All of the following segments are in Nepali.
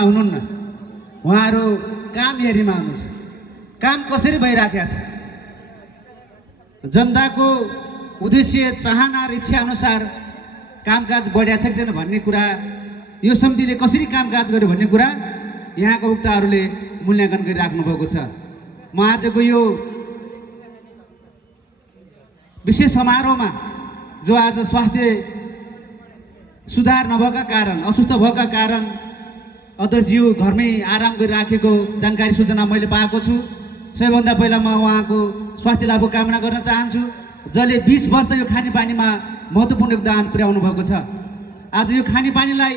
हुनुहुन्न, उहाँहरू काम हेरीमा हुनुहुन्छ। काम कसरी भइराखेको छ, जनताको उद्देश्य चाहना र इच्छा अनुसार कामकाज बढिया छ कि छैन भन्ने कुरा, यो समितिले कसरी कामकाज गर्यो भन्ने कुरा यहाँका वक्ताहरूले मूल्याङ्कन गरिराख्नु भएको छ। म आजको यो विशेष समारोहमा जो आज स्वास्थ्य सुधार नभएका कारण, अस्वस्थ भएका कारण अध्यक्षज्यू घरमै आराम गरिराखेको जानकारी सूचना मैले पाएको छु। सबैभन्दा पहिला म उहाँको स्वास्थ्य लाभको कामना गर्न चाहन्छु, जसले 20 वर्ष यो खानेपानीमा महत्त्वपूर्ण योगदान पुर्याउनु भएको छ। आज यो खानेपानीलाई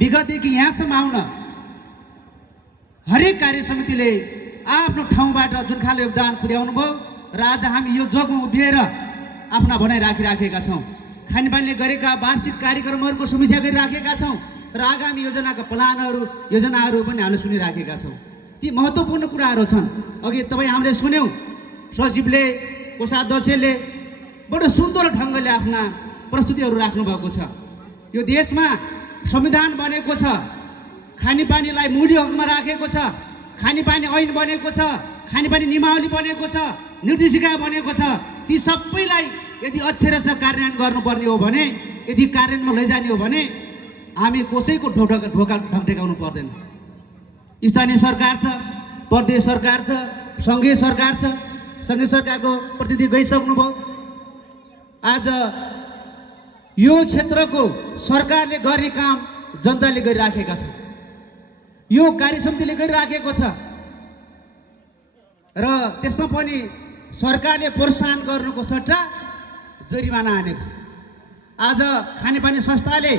विगतदेखि यहाँसम्म आउन हरेक कार्य समितिले आफ्नो ठाउँबाट जुन खाले योगदान पुर्याउनु भयो र आज हामी यो जगमा उभिएर आफ्ना भनाइ राखिराखेका छौँ। खानेपानीले गरेका वार्षिक कार्यक्रमहरूको समीक्षा गरिराखेका छौँ र आगामी योजनाका प्लानहरू योजनाहरू पनि हामीले सुनिराखेका छौँ। ती महत्त्वपूर्ण कुराहरू छन्। अघि तपाईँ हामीले सुन्यौँ, सचिवले कोषाध्यक्षले बडो सुन्दर ढङ्गले आफ्ना प्रस्तुतिहरू राख्नु भएको छ। यो देशमा संविधान बनेको छ, खानेपानीलाई मूल्य हकमा राखेको छ, खानेपानी ऐन बनेको छ, खानेपानी नियमावली बनेको छ, निर्देशिका बनेको छ। ती सबैलाई यदि अक्षरशः कार्यान्वयन गर्नुपर्ने हो भने, यदि कार्यान्वयनमा लैजाने हो भने हामी कसैको ढोका ढकढकाउनु पर्दैन। स्थानीय सरकार छ, प्रदेश सरकार छ, सङ्घीय सरकार छ। सङ्घीय सरकारको प्रतिनिधि गइसक्नुभयो। आज यो क्षेत्रको सरकारले गर्ने काम जनताले गरिराखेका छ, यो कार्यसमितिले गरिराखेको छ र त्यसमा पनि सरकारले प्रोत्साहन गर्नुको सट्टा जरिमाना हानेको छ। आज खानेपानी संस्थाले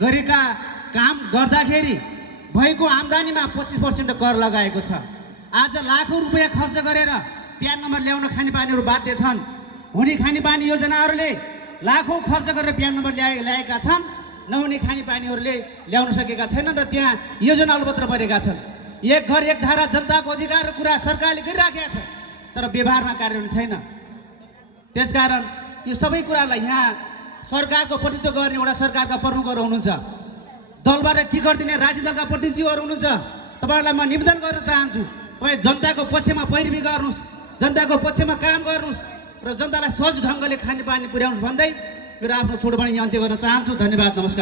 गरेका काम गर्दाखेरि भएको आम्दानीमा 25% कर लगाएको छ। आज लाखौँ रुपियाँ खर्च गरेर प्यान नम्बर ल्याउन खानेपानीहरू बाध्य छन्। हुने खानेपानी योजनाहरूले लाखौँ खर्च गरेर प्यान नम्बर ल्याएका छन्, नहुने खानेपानीहरूले ल्याउन सकेका छैनन् र त्यहाँ योजना अलपत्र परेका छन्। एक घर एक धारा जनताको अधिकार कुरा सरकारले गरिराखेका छ, तर व्यवहारमा कार्यान्वयन छैन। त्यसकारण यो सबै कुरालाई यहाँ सरकारको प्रतिनिधित्व गर्ने एउटा सरकारका प्रमुखहरू हुनुहुन्छ, दलबाट टिकट दिने राजनीतिक दलका प्रतिनिधिहरू हुनुहुन्छ। तपाईँहरूलाई म निवेदन गर्न चाहन्छु, तपाईँ जनताको पक्षमा पैरवी गर्नुहोस्, जनताको पक्षमा काम गर्नुहोस् र जनतालाई सहज ढङ्गले खानेपानी पुर्याउनुहोस् भन्दै मेरो आफ्नो छोटो बाणी अन्त्य गर्न चाहन्छु। धन्यवाद, नमस्कार।